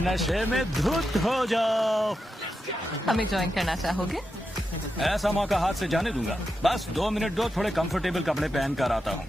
नशे में धुत हो जाओ। हमें ज्वाइन करना चाहोगे? ऐसा मौका हाथ से जाने दूंगा। बस 2 मिनट दो, थोड़े कंफर्टेबल कपड़े पहन कर आता हूँ।